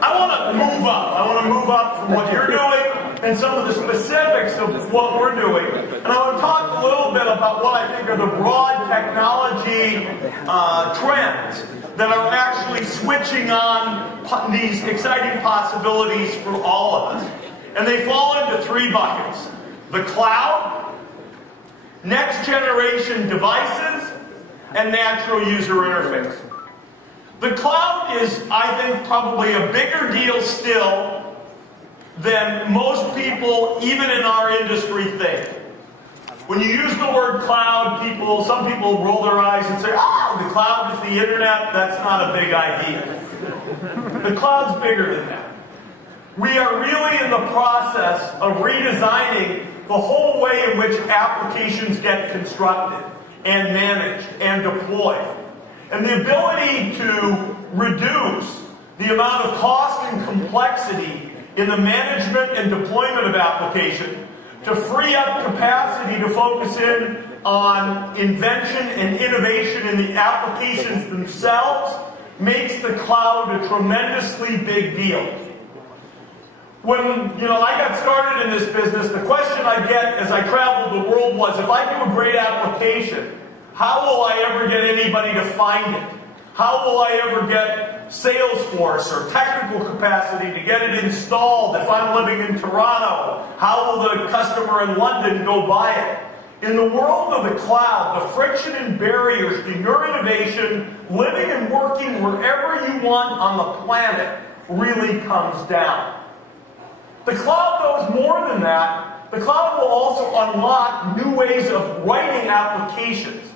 I want to move up. I want to move up from what you're doing and some of the specifics of what we're doing. And I want to talk a little bit about what I think are the broad technology trends that are actually switching on these exciting possibilities for all of us. And they fall into three buckets: the cloud, next generation devices, and natural user interface. The cloud is, I think, probably a bigger deal still than most people, even in our industry, think. When you use the word cloud, some people roll their eyes and say, the cloud is the internet. That's not a big idea. The cloud's bigger than that. We are really in the process of redesigning the whole way in which applications get constructed and managed and deployed. And the ability to reduce the amount of cost and complexity in the management and deployment of applications, to free up capacity to focus in on invention and innovation in the applications themselves, makes the cloud a tremendously big deal. When I got started in this business, the question I get as I traveled the world was, if I do a great application, how will I ever get anybody to find it? How will I ever get Salesforce or technical capacity to get it installed if I'm living in Toronto? How will the customer in London go buy it? In the world of the cloud, the friction and barriers to your innovation, living and working wherever you want on the planet, really comes down. The cloud does more than that. The cloud will also unlock new ways of writing applications.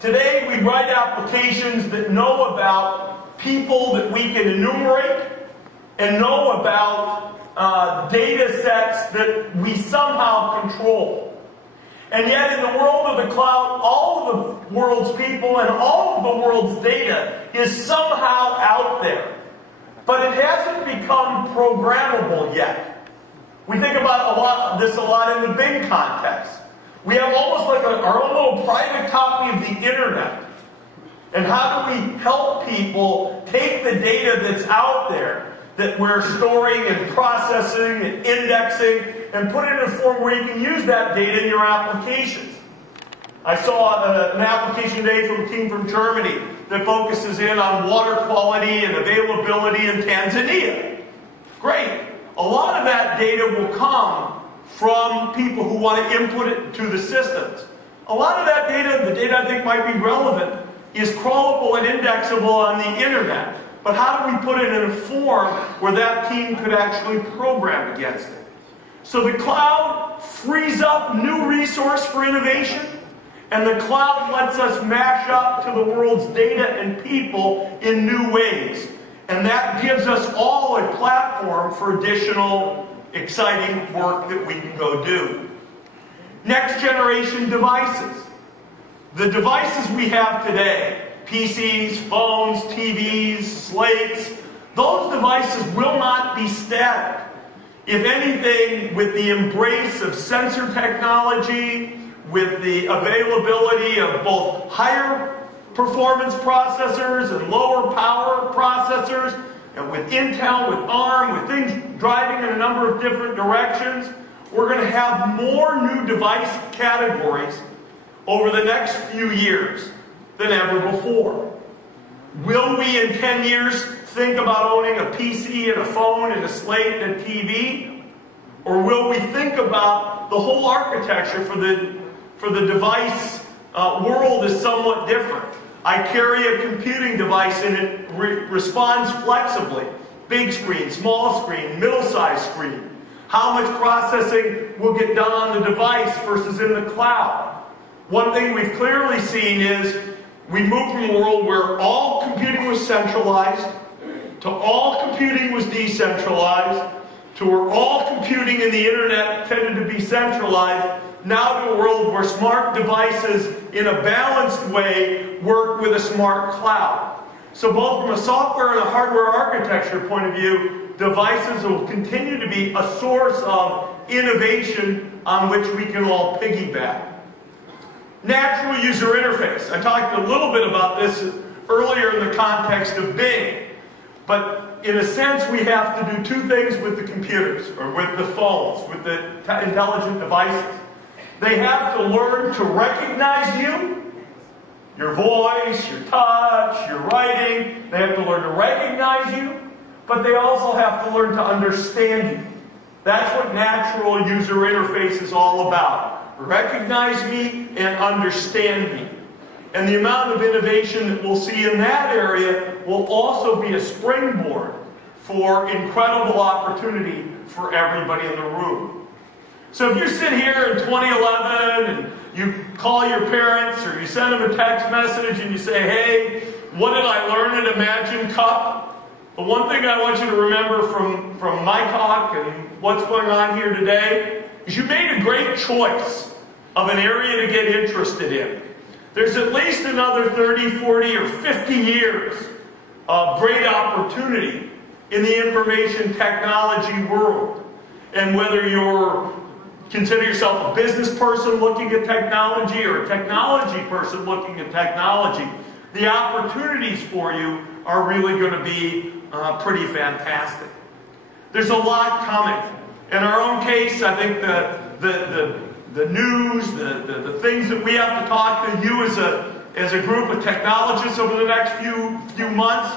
Today, we write applications that know about people that we can enumerate and know about data sets that we somehow control. And yet, in the world of the cloud, all of the world's people and all of the world's data is somehow out there. But it hasn't become programmable yet. We think about this a lot in the big context. We have almost like our own little private copy of the internet. And how do we help people take the data that's out there that we're storing and processing and indexing and put it in a form where you can use that data in your applications? I saw an application today from a team from Germany that focuses in on water quality and availability in Tanzania. Great. A lot of that data will come from people who want to input it to the systems. A lot of that data, the data I think might be relevant, is crawlable and indexable on the internet. But how do we put it in a form where that team could actually program against it? So the cloud frees up new resource for innovation, and the cloud lets us mash up to the world's data and people in new ways. And that gives us all a platform for additional exciting work that we can go do. Next generation devices. The devices we have today, PCs, phones, TVs, slates, those devices will not be static. If anything, with the embrace of sensor technology, with the availability of both higher performance processors and lower power processors, and with Intel, with ARM, with things driving in a number of different directions, we're going to have more new device categories over the next few years than ever before. Will we in 10 years think about owning a PC and a phone and a slate and a TV? Or will we think about the whole architecture for the device world is somewhat different? I carry a computing device and it responds flexibly. Big screen, small screen, middle-sized screen. How much processing will get done on the device versus in the cloud? One thing we've clearly seen is we moved from a world where all computing was centralized to all computing was decentralized to where all computing in the internet tended to be centralized, now to a world where smart devices in a balanced way work with a smart cloud. So both from a software and a hardware architecture point of view, devices will continue to be a source of innovation on which we can all piggyback. Natural user interface. I talked a little bit about this earlier in the context of Bing. But in a sense, we have to do two things with the computers, or with the phones, with the intelligent devices. They have to learn to recognize you, your voice, your touch, your writing. They have to learn to recognize you, but they also have to learn to understand you. That's what natural user interface is all about. Recognize me and understand me. And the amount of innovation that we'll see in that area will also be a springboard for incredible opportunity for everybody in the room. So if you sit here in 2011 and you call your parents or you send them a text message and you say, hey, what did I learn at Imagine Cup? The one thing I want you to remember from my talk and what's going on here today is you made a great choice of an area to get interested in. There's at least another 30, 40, or 50 years of great opportunity in the information technology world. And whether you consider yourself a business person looking at technology or a technology person looking at technology, the opportunities for you are really going to be pretty fantastic. There's a lot coming. In our own case, I think the news, the things that we have to talk to you as a group of technologists over the next few months.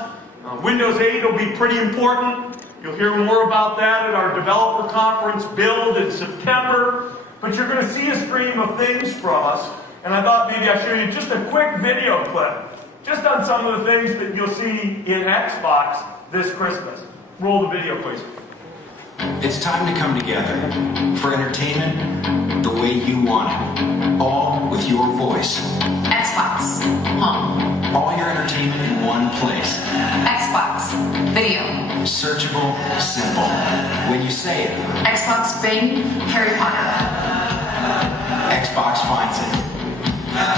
Windows 8 will be pretty important. You'll hear more about that at our developer conference, Build, in September. But you're going to see a stream of things from us. And I thought maybe I'd show you just a quick video clip, just on some of the things that you'll see in Xbox this Christmas. Roll the video, please. It's time to come together for entertainment the way you want it, all with your voice. Xbox Home. All your entertainment in one place. Xbox Video. Searchable, simple. When you say it. Xbox Bing Harry Potter. Xbox finds it.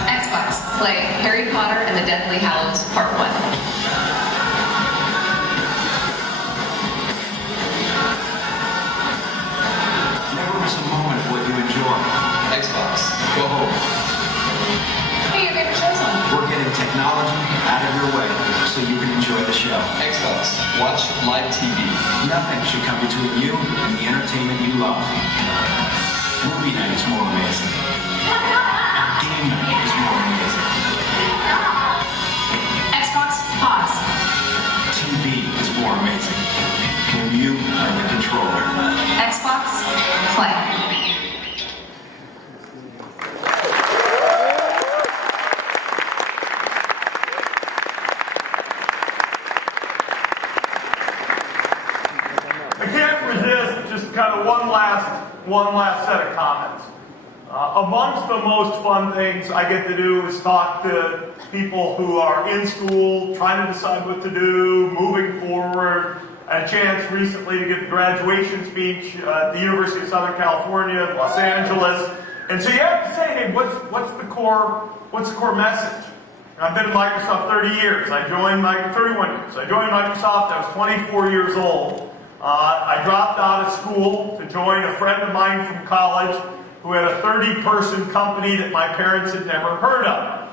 Xbox Play Harry Potter and the Deathly Hallows Part 1. Xbox, go home. Hey, your favorite show's on. We're getting technology out of your way so you can enjoy the show. Xbox, watch live TV. Nothing should come between you and the entertainment you love. Movie night is more amazing. Game night is more amazing. Xbox Pause. TV is more amazing. When you are the controller. Xbox Play. One last set of comments. Amongst the most fun things I get to do is talk to people who are in school, trying to decide what to do, moving forward. I had a chance recently to give the graduation speech at the University of Southern California, Los Angeles. And so you have to say, hey, what's the core message? I've been at Microsoft 30 years. I joined 31 years. I joined Microsoft, I was 24 years old. I dropped out of school to join a friend of mine from college who had a 30-person company that my parents had never heard of.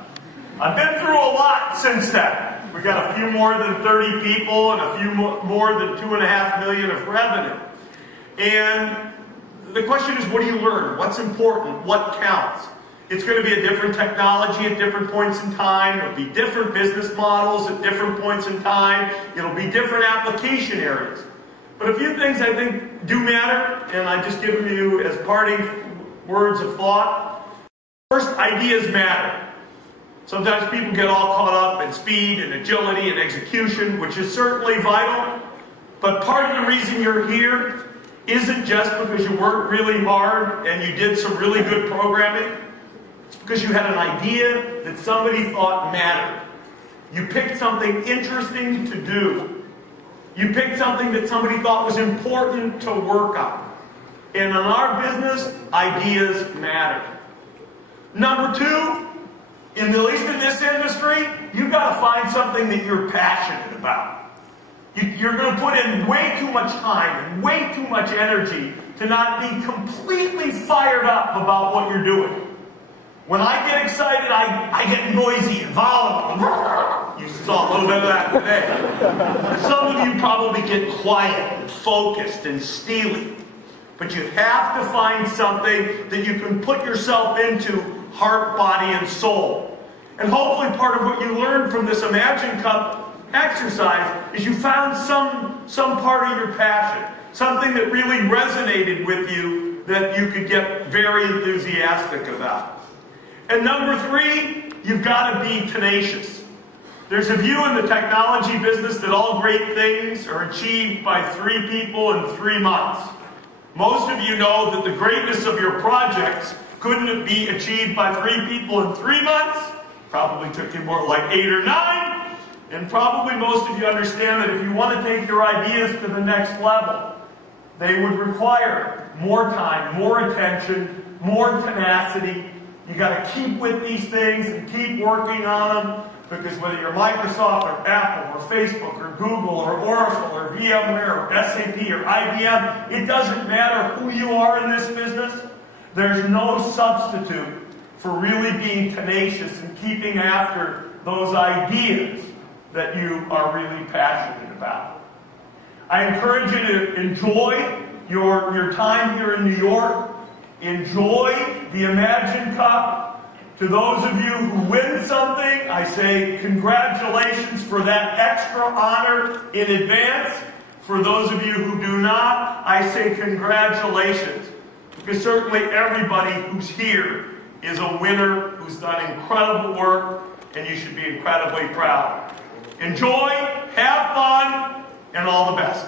I've been through a lot since then. We got a few more than 30 people and a few more than $2.5 million of revenue. And the question is, what do you learn? What's important? What counts? It's going to be a different technology at different points in time. It'll be different business models at different points in time. It'll be different application areas. But a few things I think do matter, and I just give them to you as parting words of thought. First, ideas matter. Sometimes people get all caught up in speed and agility and execution, which is certainly vital. But part of the reason you're here isn't just because you worked really hard and you did some really good programming. It's because you had an idea that somebody thought mattered. You picked something interesting to do. You picked something that somebody thought was important to work on. And in our business, ideas matter. Number two, at least in this industry, you've got to find something that you're passionate about. You're going to put in way too much time and way too much energy to not be completely fired up about what you're doing. When I get excited, I get noisy and volatile. You saw a little bit of that today. Some of you probably get quiet and focused and steely. But you have to find something that you can put yourself into, heart, body, and soul. And hopefully part of what you learned from this Imagine Cup exercise is you found some part of your passion, something that really resonated with you that you could get very enthusiastic about. And number 3, you've got to be tenacious. There's a view in the technology business that all great things are achieved by 3 people in 3 months. Most of you know that the greatness of your projects couldn't be achieved by 3 people in 3 months. Probably took you more like 8 or 9. And probably most of you understand that if you want to take your ideas to the next level, they would require more time, more attention, more tenacity. You got to keep with these things and keep working on them, because whether you're Microsoft or Apple or Facebook or Google or Oracle or VMware or SAP or IBM, it doesn't matter who you are in this business. There's no substitute for really being tenacious and keeping after those ideas that you are really passionate about. I encourage you to enjoy your time here in New York. Enjoy the Imagine Cup. To those of you who win something, I say congratulations for that extra honor in advance. For those of you who do not, I say congratulations. Because certainly everybody who's here is a winner who's done incredible work, and you should be incredibly proud. Enjoy, have fun, and all the best.